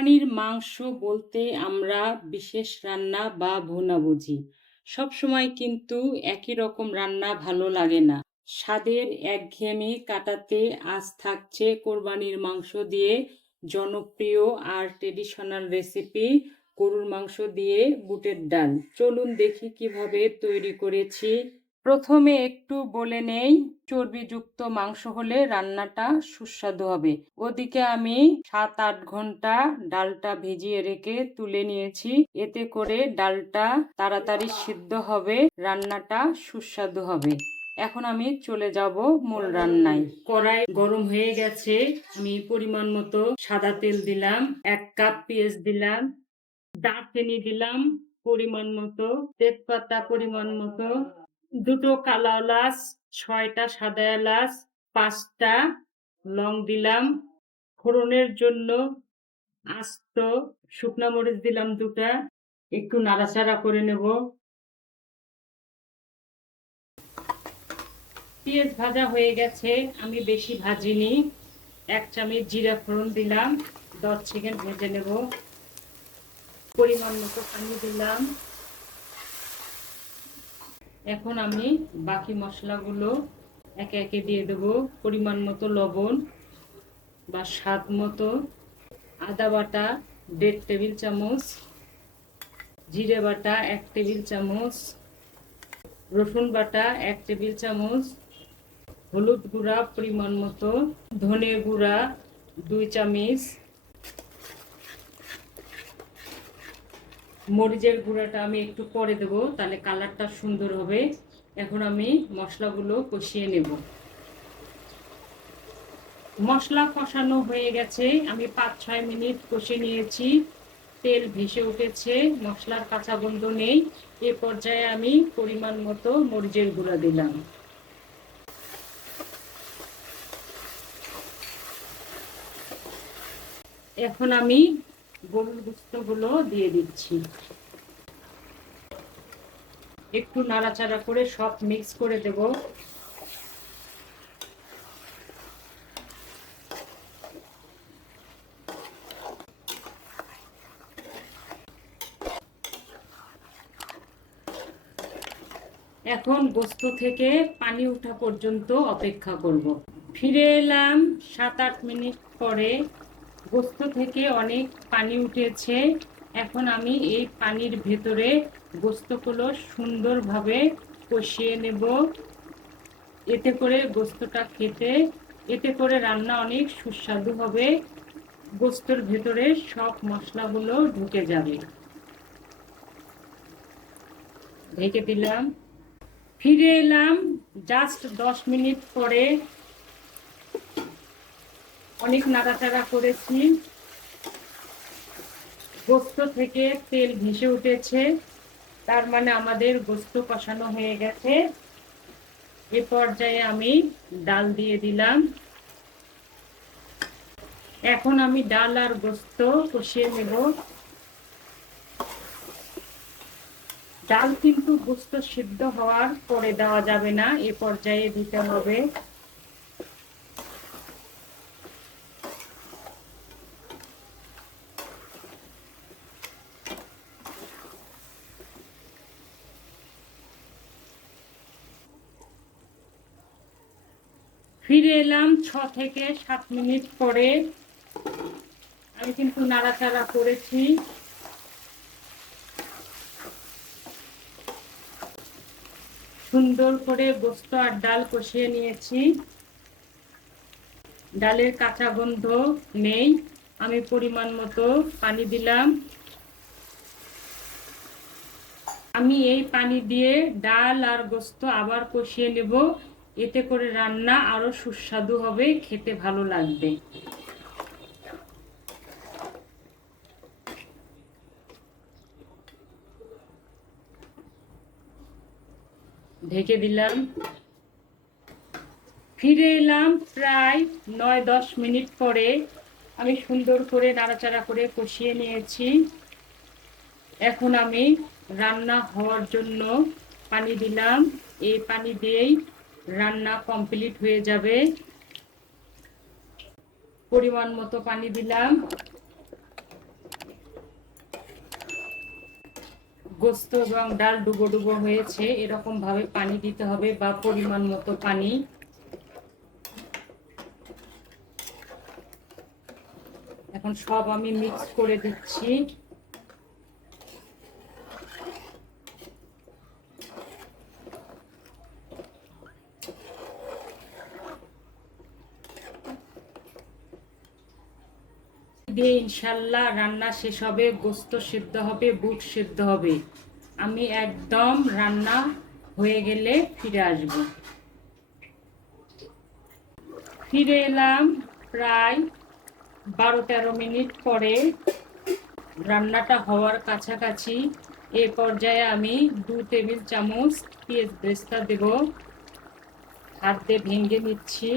কোরবানির মাংস বলতে আমরা বিশেষ রান্না বা ভুনা বুঝি। সবসময় কিন্তু একই রকম রান্না ভালো লাগে না। স্বাদের একঘেয়েমি কাটাতে আজ থাকছে কোরবানির মাংস দিয়ে জনপ্রিয় আর ট্রেডিশনাল রেসিপি গরুর মাংস দিয়ে বুটের ডাল। চলুন দেখি কীভাবে তৈরি করেছি প্রথমে একটু বলে নেই, চর্বিযুক্ত মাংস হলে রান্নাটা সুস্বাদু হবে। ওদিকে আমি সাত আট ঘণ্টা ডালটা ভিজিয়ে রেখে তুলে নিয়েছি। এতে করে ডালটা তাড়াতাড়ি সিদ্ধ হবে, রান্নাটা সুস্বাদু হবে। এখন আমি চলে যাব মূল রান্নায়। কড়াই গরম হয়ে গেছে, আমি পরিমাণ মতো সাদা তেল দিলাম, এক কাপ পেঁয়াজ দিলাম, দারচিনি দিলাম, পরিমাণ মতো তেজপাতা পরিমাণ মতো দুটো কালো এলাচ, ছয়টা সাদা এলাচ, পাঁচটা লং দিলাম। ফোড়নের জন্য আস্ত শুকনো মরিচ দিলাম দুটা। একটু নাড়াচাড়া করে নেব। পেঁয়াজ ভাজা হয়ে গেছে, আমি বেশি ভাজিনি। এক চামচ জিরা ফোড়ন দিলাম, দশ সেকেন্ড ভেজে নেব। পরিমাণ মতো পানি দিলাম। এখন আমি বাকি মশলাগুলো একে একে দিয়ে দেব। পরিমাণ মতো লবণ বা স্বাদ মতো আদা বাটা, দেড় টেবিল চামচ, জিরে বাটা, এক টেবিল চামচ, রসুন বাটা, এক টেবিল চামচ, হলুদ গুঁড়া পরিমাণ মতো, ধনে গুঁড়া দুই চামচ মরিচের গুঁড়াটা আমি একটু পরে দেবো, তাহলে কালারটা সুন্দর হবে। এখন আমি মশলাগুলো কষিয়ে নেব। মশলা কষানো হয়ে গেছে, আমি পাঁচ ছয় মিনিট কষে নিয়েছি। তেল ভেসে উঠেছে, মশলার কাঁচা গন্ধ নেই। এ পর্যায়ে আমি পরিমাণ মতো মরিচের গুঁড়া দিলাম। এখন আমি গরুর গুস্তগুলো দিয়ে দিচ্ছি। একটু নাড়াচাড়া করে সব মিক্স করে দেব। এখন গোস্ত থেকে পানি ওঠা পর্যন্ত অপেক্ষা করব। ফিরে এলাম সাত আট মিনিট পরে। গোস্ত থেকে অনেক পানি উঠেছে। এখন আমি এই পানির ভেতরে গোস্তগুলো সুন্দরভাবে কষিয়ে নেব। এতে করে গোস্তটা খেতে, এতে করে রান্না অনেক সুস্বাদু হবে। গোস্তর ভেতরে সব মশলাগুলো ঢুকে যাবে। ঢেকে দিলাম। ফিরে এলাম জাস্ট দশ মিনিট পরে। অনেক নাড়াচাড়া করেছি। গোস্ত থেকে তেল ভেসে উঠেছে, তার মানে আমাদের গোস্ত কষানো হয়ে গেছে। এ পর্যায়ে আমি ডাল দিয়ে দিলাম। এখন আমি ডাল আর গোস্ত কষিয়ে নেব। ডাল কিন্তু গোস্ত সিদ্ধ হওয়ার পরে দেওয়া যাবে না, এ পর্যায়ে দিতে হবে। ফিরে এলাম ছ থেকে সাত মিনিট পরে। আমি কিন্তু নাড়াচাড়া করেছি। সুন্দর করে গোস্ত আর ডাল কষিয়ে নিয়েছি। ডালের কাঁচা গন্ধ নেই। আমি পরিমাণ মতো পানি দিলাম। আমি এই পানি দিয়ে ডাল আর গোস্ত আবার কষিয়ে নেব। এতে করে রান্না আরও সুস্বাদু হবে, খেতে ভালো লাগবে। ঢেকে দিলাম। ফিরে এলাম প্রায় নয় দশ মিনিট পরে। আমি সুন্দর করে নাড়াচাড়া করে কষিয়ে নিয়েছি। এখন আমি রান্না হওয়ার জন্য পানি দিলাম। এই পানি দিয়েই রান্না কমপ্লিট হয়ে যাবে। পরিমাণ মতো পানি দিলাম। গোস্ত এবং ডাল ডুবো ডুবো হয়েছে, এরকম ভাবে পানি দিতে হবে বা পরিমাণ মতো পানি। এখন সব আমি মিক্স করে দিচ্ছি। দিয়ে ইনশাল্লাহ রান্না শেষ হবে, গোস্ত সেদ্ধ হবে, বুট সেদ্ধ হবে। আমি একদম রান্না হয়ে গেলে ফিরে আসব। ফিরে এলাম প্রায় বারো তেরো মিনিট পরে রান্নাটা হওয়ার কাছাকাছি। এ পর্যায়ে আমি দু টেবিল চামচ পেঁয়াজ ব্রেস্তা দেব। হাত দিয়ে ভেঙে নিচ্ছি।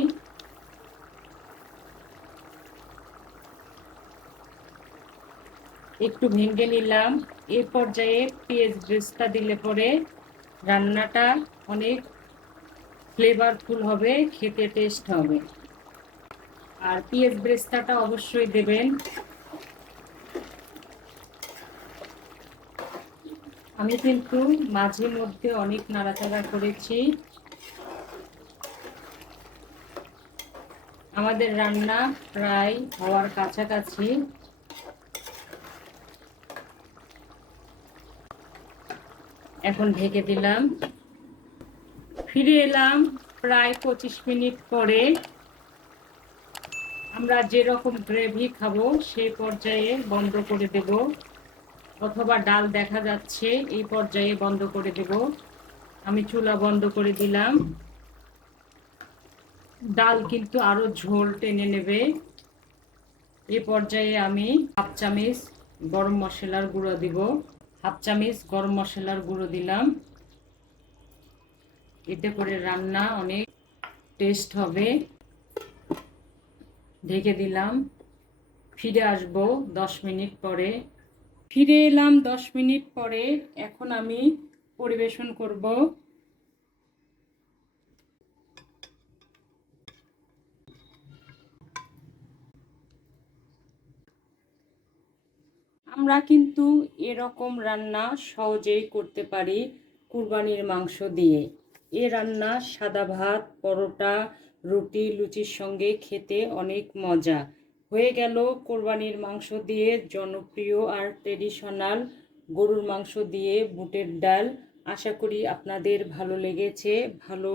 একটু ভেঙে নিলাম। এ পর্যায়ে পেঁয়াজ ব্রেস্তা দিলে পরে রান্নাটা অনেক ফ্লেভারফুল হবে, খেতে টেস্ট হবে। আর পেঁয়াজ ব্রেস্তাটা অবশ্যই দেবেন। আমি কিন্তু মাঝে মধ্যে অনেক নাড়াচাড়া করেছি। আমাদের রান্না প্রায় হওয়ার কাছাকাছি। এখন ঢেকে দিলাম। ফিরে এলাম প্রায় পঁচিশ মিনিট পরে। আমরা যেরকম গ্রেভি খাব সেই পর্যায়ে বন্ধ করে দেব। অথবা ডাল দেখা যাচ্ছে, এই পর্যায়ে বন্ধ করে দেব। আমি চুলা বন্ধ করে দিলাম। ডাল কিন্তু আরও ঝোল টেনে নেবে। এ পর্যায়ে আমি হাফ চামচ গরম মশলার গুঁড়ো দিব। হাফ চামচ গরম মশলার গুঁড়ো দিলাম। এতে করে রান্না অনেক টেস্ট হবে। ঢেকে দিলাম। ফিরে আসব দশ মিনিট পরে। ফিরে এলাম দশ মিনিট পরে। এখন আমি পরিবেশন করব। আমরা কিন্তু এরকম রান্না সহজেই করতে পারি কুরবানির মাংস দিয়ে। এ রান্না সাদা ভাত, পরোটা, রুটি, লুচির সঙ্গে খেতে অনেক মজা। হয়ে গেল কোরবানির মাংস দিয়ে জনপ্রিয় আর ট্রেডিশনাল গরুর মাংস দিয়ে বুটের ডাল। আশা করি আপনাদের ভালো লেগেছে। ভালো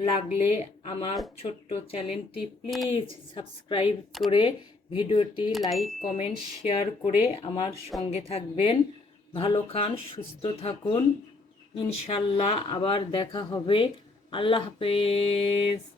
লাগলে আমার ছোট্ট চ্যানেলটি প্লিজ সাবস্ক্রাইব করে ভিডিওটি লাইক, কমেন্ট, শেয়ার করে আমার সঙ্গে থাকবেন। ভালো খান, সুস্থ থাকুন। ইনশাল্লাহ আবার দেখা হবে। আল্লাহ হাফেজ।